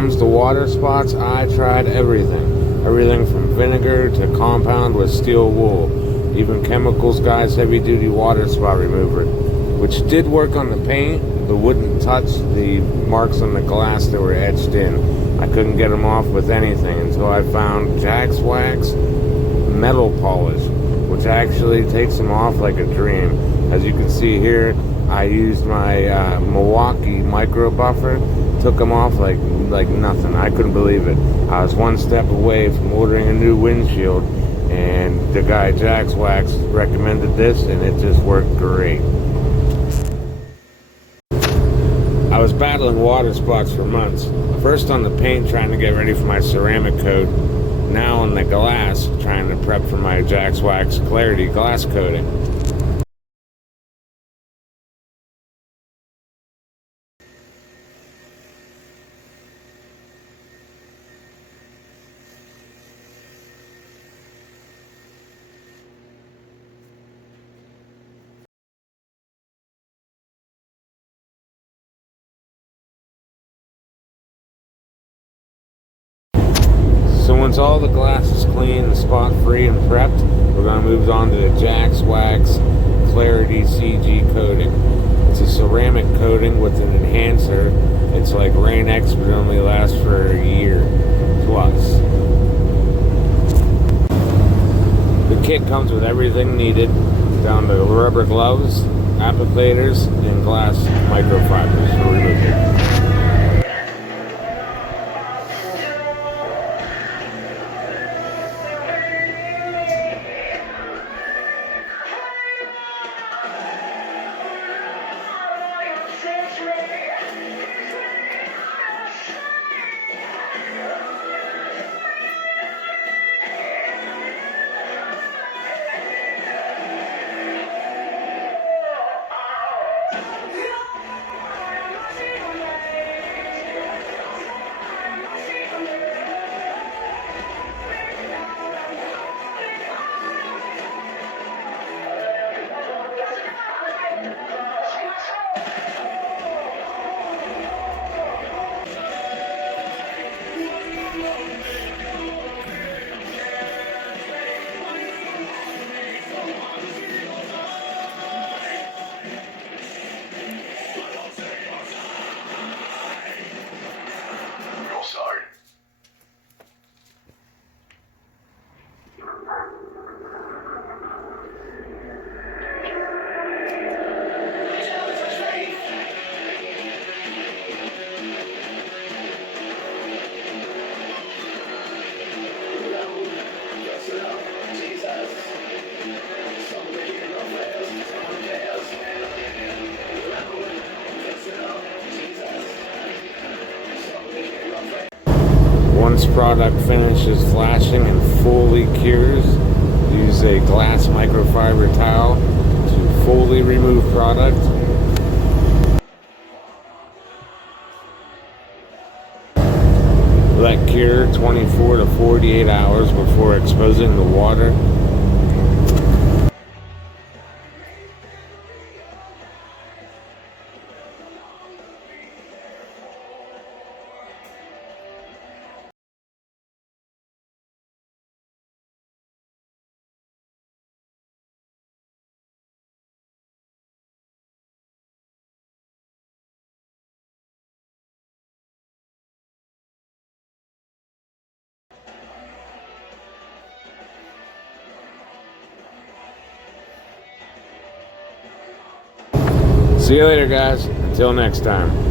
comes to water spots, I tried everything. Everything from vinegar to compound with steel wool. Even Chemicals Guy's heavy duty water spot remover, which did work on the paint, but wouldn't touch the marks on the glass that were etched in. I couldn't get them off with anything until I found Jaxwax metal polish, which actually takes them off like a dream. As you can see here, I used my Milwaukee micro buffer, took them off like nothing. I couldn't believe it. I was one step away from ordering a new windshield, and the guy Jaxwax recommended this, and it just worked great. I was battling water spots for months. First on the paint, trying to get ready for my ceramic coat. Now on the glass, trying to prep for my Jaxwax Clarity glass coating. So once all the glass is clean and spot free and prepped, we're going to move on to the Jaxwax Clarity CG coating. It's a ceramic coating with an enhancer. It's like Rain-X, but it only lasts for a year plus. The kit comes with everything needed, down to rubber gloves, applicators, and glass microfibers for removal. Once product finishes flashing and fully cures, use a glass microfiber towel to fully remove product. Let cure 24 to 48 hours before exposing the water. See you later, guys. Until next time.